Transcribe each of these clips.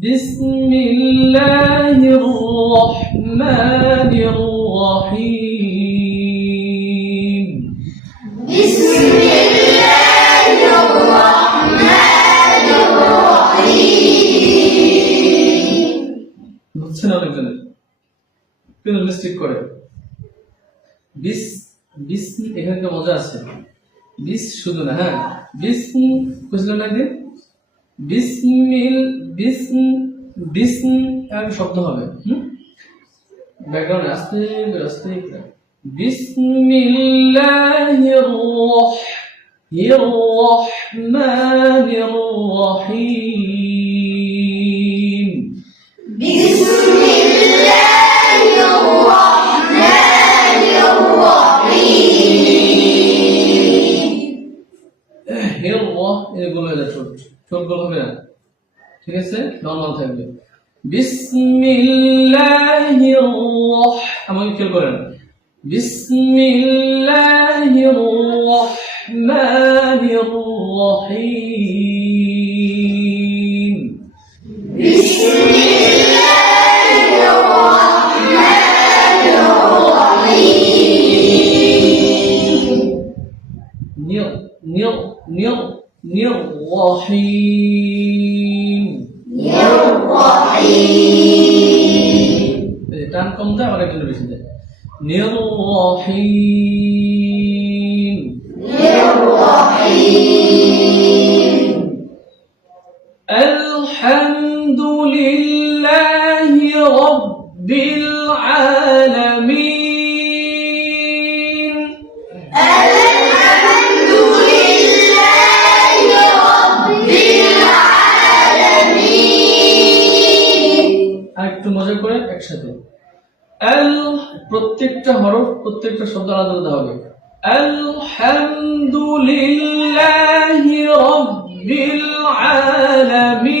بسم الله الرحمن الرحيم بسم الله الرحمن الرحيم বুঝছেন অনেকজনের কেন মিস্টেক করে বিস বিস এখানে একটা মজা আছে বিস শুধু না হ্যাঁ বিস বুঝলেন না একদিন বিসমিল বিসম বিসম এক শব্দ হবে হুম? ব্যাকগ্রাউন্ড আস্তে আস্তে বিসমিল্লাহির রহমানির রহিম। বিসমিল্লাহ হবে না ঠিক আছে নর্মাল থাকবে বিসমিল্লাহির আমাকে খেয়াল করেন বিসমিল্লাহির রহমানির রহিম বিসমিল্লাহির রহমানির রহিম নিও নিও নিও রহিম টান কম দেয় আমার একজন বেশি দেয়। রহিম একসাথে আল প্রত্যেকটা হরফ প্রত্যেকটা শব্দ আলাদা আলাদা হবে। আলহামদুলিল্লাহি রাব্বিল আলামিন।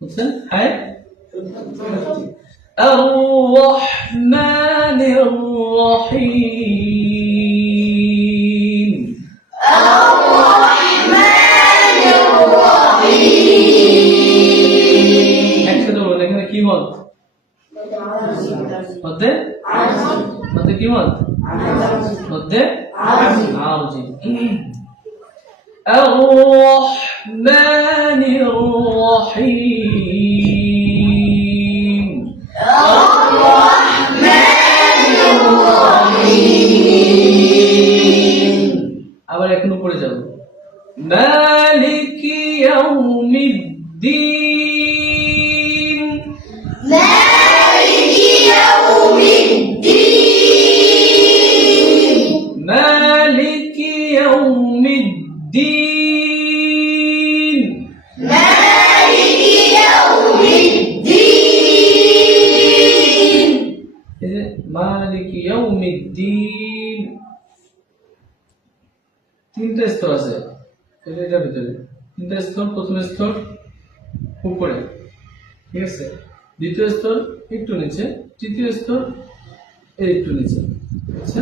বুঝছেন হ্যাঁ الرحمن الرحيم الرحمن الرحيم একসাথে বলুন এখানে কি মত মধ্যে মধ্যে কি মত মধ্যে আরজি الرحمن الرحيم الرحمن الرحيم আবার এখন উপরে যাব মালিক ইয়াউমিদ্দিন দিন। মালিক ইয়াউমিদ্দিন। তিনটা স্তর আছে। এটা ভিতরে। তিনটা স্তর, প্রথম স্তর উপরে। ঠিক আছে? দ্বিতীয় স্তর একটু নিচে। তৃতীয় স্তর একটু নিচে। আচ্ছা?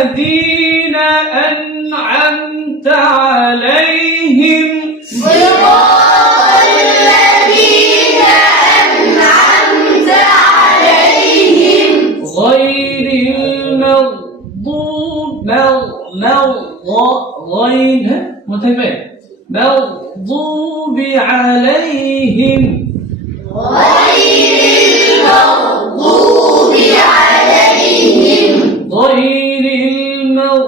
الذين أنعمت عليهم. صراط الذين أنعمت عليهم غير المغضوب مغ مغ غير متفق مغضوب عليهم. غير المغضوب عليهم. غير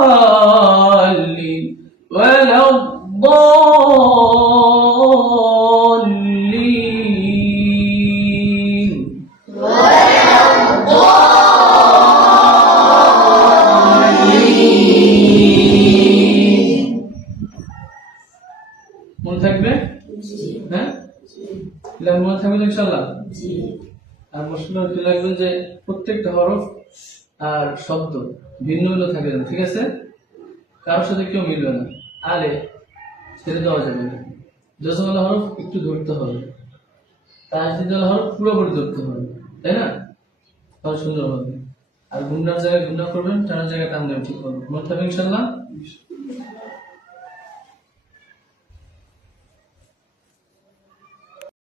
الضالين ولا الضالين ولا الضالين মনে থাকবে হ্যাঁ এগুলো মনে থাকবে তো ইনশাল্লাহ আর মশলা হতে লাগবেন যে প্রত্যেকটা হরফ আর শব্দ ভিন্ন ভিন্ন থাকে না, ঠিক আছে? কারোর সাথে কেউ মিলবে না। আলে, ছেড়ে দেওয়া যাবে না। জসমালা হরফ একটু ধরতে হবে। তাজদিদাল হরফ পুরোপুরি ধরতে হবে, তাই না? তাহলে সুন্দর হবে। আর গুন্ডার জায়গায় গুন্ডা করবেন, টানার জায়গায় টান দেবেন, ঠিক করবেন মনে থাকবে ইনশাল্লাহ